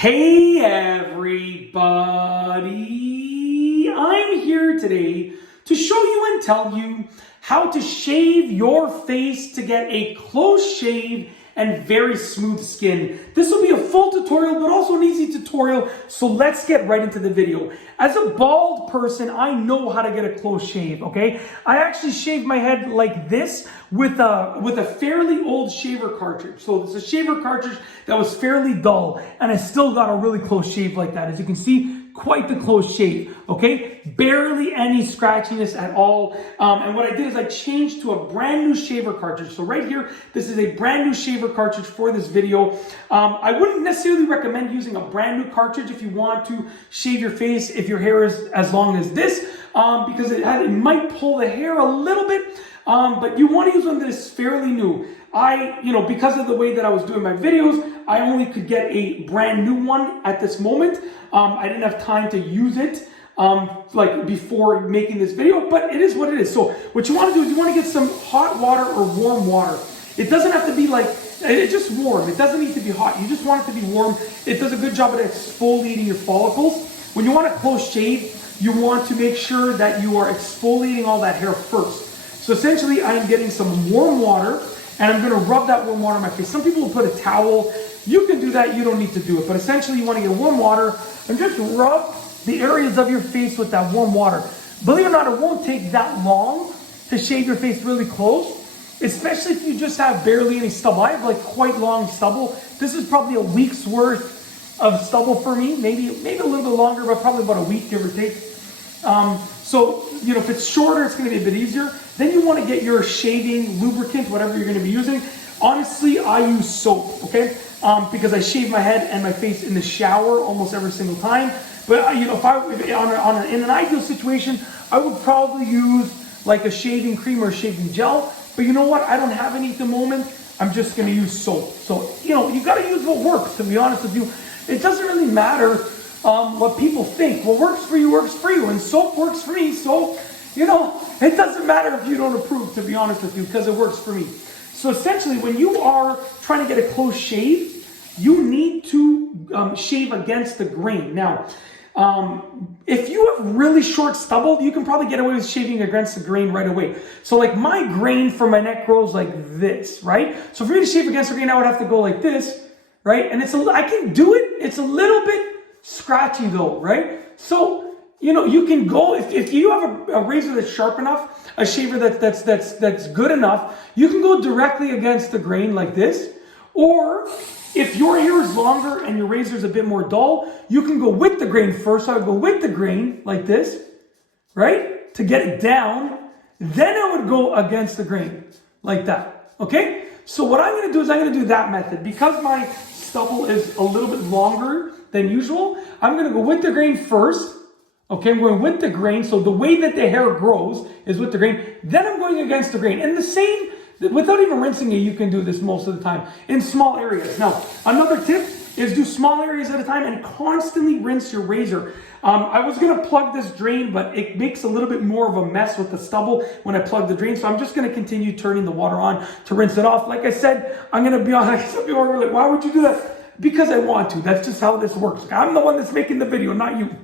Hey everybody, I'm here today to show you and tell you how to shave your face to get a close shave and very smooth skin. This will be a full tutorial, but also an easy tutorial, so let's get right into the video. As a bald person, I know how to get a close shave, okay? I actually shaved my head like this with a fairly old shaver cartridge. So it's a shaver cartridge that was fairly dull, and I still got a really close shave like that. As you can see, quite the close shave, okay? Barely any scratchiness at all. And what I did is I changed to a brand new shaver cartridge. So right here, this is a brand new shaver cartridge for this video. I wouldn't necessarily recommend using a brand new cartridge if you want to shave your face if your hair is as long as this, because it might pull the hair a little bit, but you want to use one that is fairly new. Because of the way that I was doing my videos, I only could get a brand new one at this moment. I didn't have time to use it before making this video, but it is what it is. So what you want to do is you want to get some hot water or warm water. It doesn't have to be it's just warm. It doesn't need to be hot. You just want it to be warm. It does a good job at exfoliating your follicles. When you want a close shave, you want to make sure that you are exfoliating all that hair first. So essentially, I am getting some warm water, and I'm going to rub that warm water on my face. Some people will put a towel. You can do that. You don't need to do it. But essentially, you want to get warm water and just rub the areas of your face with that warm water. Believe it or not, it won't take that long to shave your face really close, especially if you just have barely any stubble. I have quite long stubble. This is probably a week's worth of stubble for me. Maybe a little bit longer, but probably about a week, give or take. If it's shorter, it's going to be a bit easier. Then you want to get your shaving lubricant, whatever you're going to be using. Honestly, I use soap, okay? Because I shave my head and my face in the shower almost every single time. But in an ideal situation, I would probably use like a shaving cream or a shaving gel. But you know what? I don't have any at the moment. I'm just going to use soap. So, you got to use what works, to be honest with you. It doesn't really matter what people think. What works for you, and soap works for me. So, it doesn't matter if you don't approve, to be honest with you, because it works for me. So essentially, when you are trying to get a close shave, you need to shave against the grain. Now, if you have really short stubble, you can probably get away with shaving against the grain right away. So like my grain for my neck grows like this, right? So for me to shave against the grain, I would have to go like this, right? And I can do it. It's a little bit scratchy though, right? So, you can go, if you have a razor that's sharp enough, a shaver that's good enough, you can go directly against the grain like this. Or if your hair is longer and your razor is a bit more dull, you can go with the grain first. So I would go with the grain like this, right? To get it down. Then I would go against the grain like that, okay? So what I'm going to do is I'm going to do that method. Because my stubble is a little bit longer than usual, I'm going to go with the grain first. Okay, I'm going with the grain. So the way that the hair grows is with the grain. Then I'm going against the grain. And the same, without even rinsing it, you can do this most of the time in small areas. Now, another tip is do small areas at a time and constantly rinse your razor. I was going to plug this drain, but it makes a little bit more of a mess with the stubble when I plug the drain. So I'm just going to continue turning the water on to rinse it off. Like I said, I'm going to be honest. Some people are like, why would you do that? Because I want to. That's just how this works. I'm the one that's making the video, not you.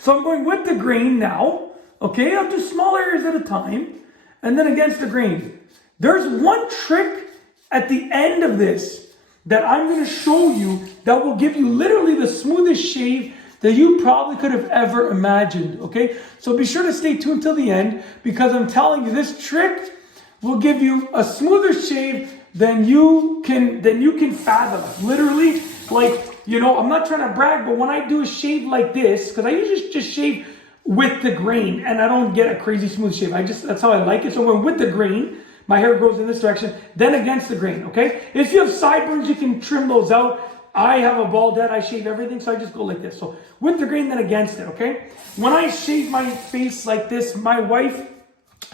So I'm going with the grain now. Okay, I'll do small areas at a time. And then against the grain. There's one trick at the end of this that I'm going to show you that will give you literally the smoothest shave that you probably could have ever imagined. Okay, so be sure to stay tuned till the end, because I'm telling you, this trick will give you a smoother shave than you can fathom. Literally, I'm not trying to brag, but when I do a shave like this, because I usually just shave with the grain and I don't get a crazy smooth shave. That's how I like it. So when with the grain, my hair grows in this direction, then against the grain, okay? If you have sideburns, you can trim those out. I have a bald head, I shave everything, so I just go like this. So with the grain, then against it, okay? When I shave my face like this, my wife,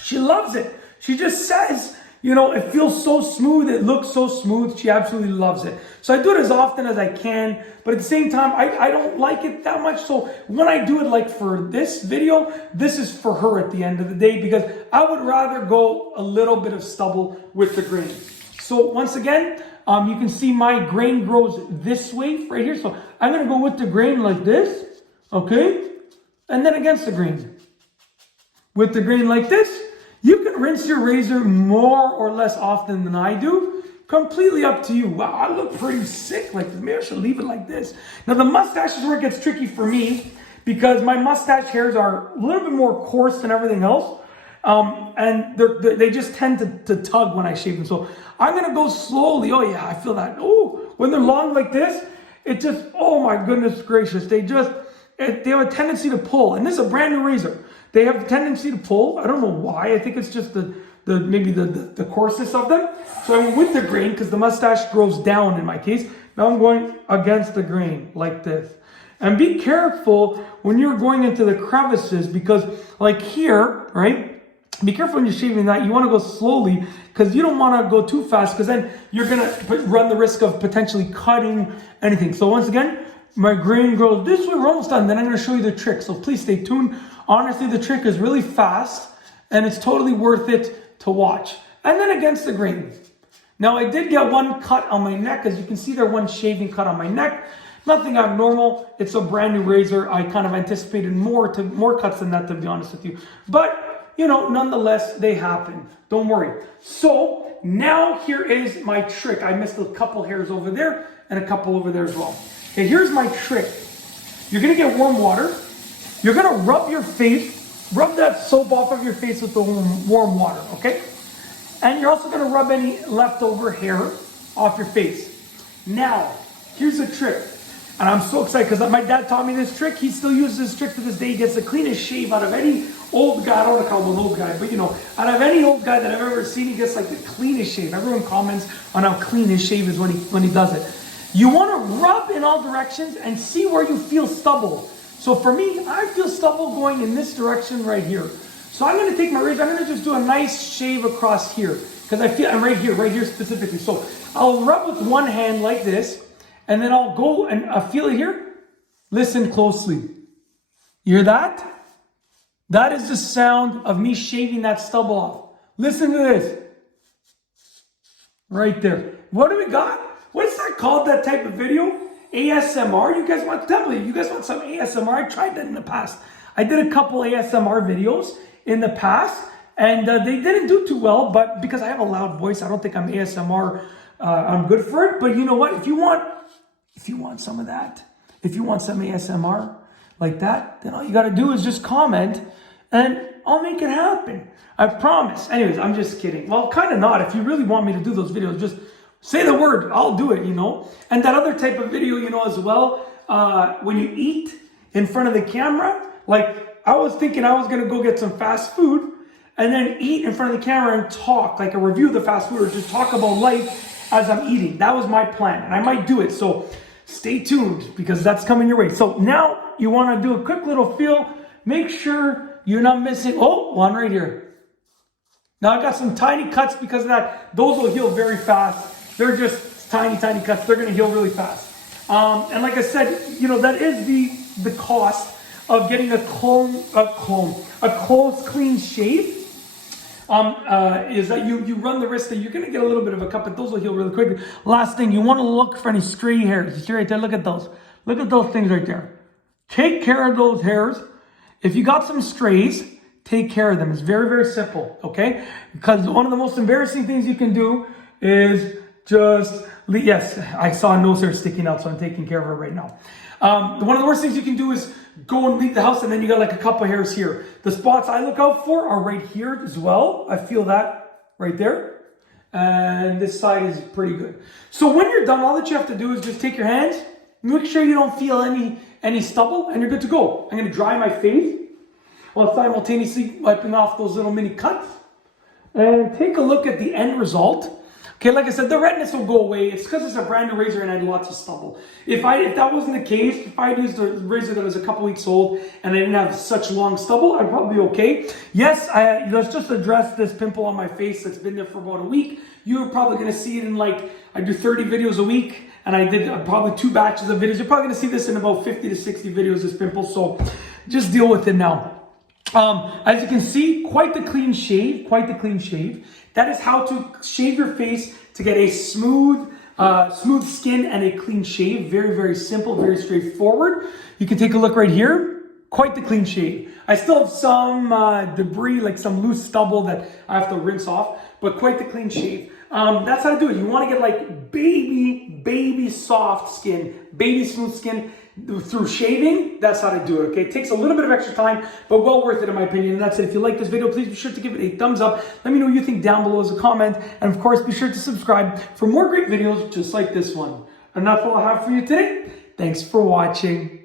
she loves it. She just says, it feels so smooth. It looks so smooth. She absolutely loves it. So I do it as often as I can. But at the same time, I don't like it that much. So when I do it like for this video, this is for her at the end of the day, because I would rather go a little bit of stubble with the grain. So once again, You can see my grain grows this way right here. So I'm going to go with the grain like this, okay? And then against the grain. With the grain like this, you can rinse your razor more or less often than I do. Completely up to you. Wow, I look pretty sick like this. Maybe I should leave it like this. Now the mustache is where it gets tricky for me because my mustache hairs are a little bit more coarse than everything else. And they just tend to tug when I shave them. So I'm going to go slowly. Oh yeah, I feel that. Oh, when they're long like this, it just, oh my goodness gracious. They have a tendency to pull. And this is a brand new razor. They have a tendency to pull. I don't know why. I think it's just maybe the coarseness of them. So I went with the grain because the mustache grows down in my case. Now I'm going against the grain like this. And be careful when you're going into the crevices because like here, right? Be careful when you're shaving that. You want to go slowly because you don't want to go too fast because then you're going to run the risk of potentially cutting anything. So once again, my grain grows this way. We're almost done. Then I'm going to show you the trick. So please stay tuned. Honestly, the trick is really fast and it's totally worth it to watch. And then against the grain. Now I did get one cut on my neck. As you can see there, one shaving cut on my neck. Nothing abnormal. It's a brand new razor. I kind of anticipated more cuts than that, to be honest with you. But, you know, nonetheless, they happen. Don't worry. So now here is my trick. I missed a couple hairs over there and a couple over there as well. Okay, here's my trick. You're going to get warm water. You're going to rub your face, rub that soap off of your face with the warm water, okay? And you're also going to rub any leftover hair off your face. Now, here's the trick. And I'm so excited because my dad taught me this trick. He still uses this trick to this day. He gets the cleanest shave out of any old guy. I don't want to call him an old guy, but you know, out of any old guy that I've ever seen, he gets like the cleanest shave. Everyone comments on how clean his shave is when he does it. You want to rub in all directions and see where you feel stubble. So for me, I feel stubble going in this direction right here. So I'm going to take my razor. I'm going to just do a nice shave across here because I feel I'm right here specifically. So I'll rub with one hand like this. And then I'll go and feel it here. Listen closely. You hear that? That is the sound of me shaving that stubble off. Listen to this. Right there. What do we got? What is that called, that type of video? ASMR? You guys want, tell me, you guys want some ASMR? I tried that in the past. I did a couple ASMR videos in the past. And they didn't do too well. But because I have a loud voice, I don't think I'm ASMR. I'm good for it. But you know what? If you want some of that, if you want some ASMR like that, then all you got to do is just comment and I'll make it happen. I promise. Anyways, I'm just kidding. Well, kind of not. If you really want me to do those videos, just say the word. I'll do it, you know. And that other type of video, you know, as well, when you eat in front of the camera, like I was thinking I was going to go get some fast food and then eat in front of the camera and talk, like a review of the fast food or just talk about life as I'm eating. That was my plan and I might do it. So stay tuned because that's coming your way. So now you want to do a quick little feel. Make sure you're not missing. Oh, one right here. Now I got some tiny cuts because of that. Those will heal very fast. They're just tiny cuts. They're going to heal really fast. And like I said, you know, that is the cost of getting a close, clean shave. Is that you run the risk that you're going to get a little bit of a cut, but those will heal really quickly. Last thing, you want to look for any stray hairs. You see right there? Look at those. Look at those things right there. Take care of those hairs. If you got some strays, take care of them. It's very, very simple, okay? Because one of the most embarrassing things you can do is just, yes, I saw a nose hair sticking out, so I'm taking care of it right now. One of the worst things you can do is go and leave the house and then you got like a couple hairs here. The spots I look out for are right here as well. I feel that right there. And this side is pretty good. So when you're done, all that you have to do is just take your hands, make sure you don't feel any stubble, and you're good to go. I'm going to dry my face while simultaneously wiping off those little mini cuts. And take a look at the end result. Okay, like I said, the redness will go away. It's because it's a brand new razor and I had lots of stubble. If that wasn't the case, if I used a razor that was a couple weeks old and I didn't have such long stubble, I'd probably be okay. Yes, let's just address this pimple on my face that's been there for about a week. You're probably going to see it in I do 30 videos a week and I did probably 2 batches of videos. You're probably going to see this in about 50 to 60 videos, this pimple. So just deal with it now. As you can see, quite the clean shave. That is how to shave your face to get a smooth, Smooth skin and a clean shave. Very, very simple, very straightforward. You can take a look right here. Quite the clean shave. I still have some debris, like some loose stubble that I have to rinse off, but quite the clean shave. That's how to do it. You want to get like baby soft skin, baby smooth skin through shaving. That's how to do it, okay? It takes a little bit of extra time, but well worth it in my opinion. And that's it. If you like this video, please be sure to give it a thumbs up. Let me know what you think down below as a comment. And of course, be sure to subscribe for more great videos just like this one. And that's all I have for you today. Thanks for watching.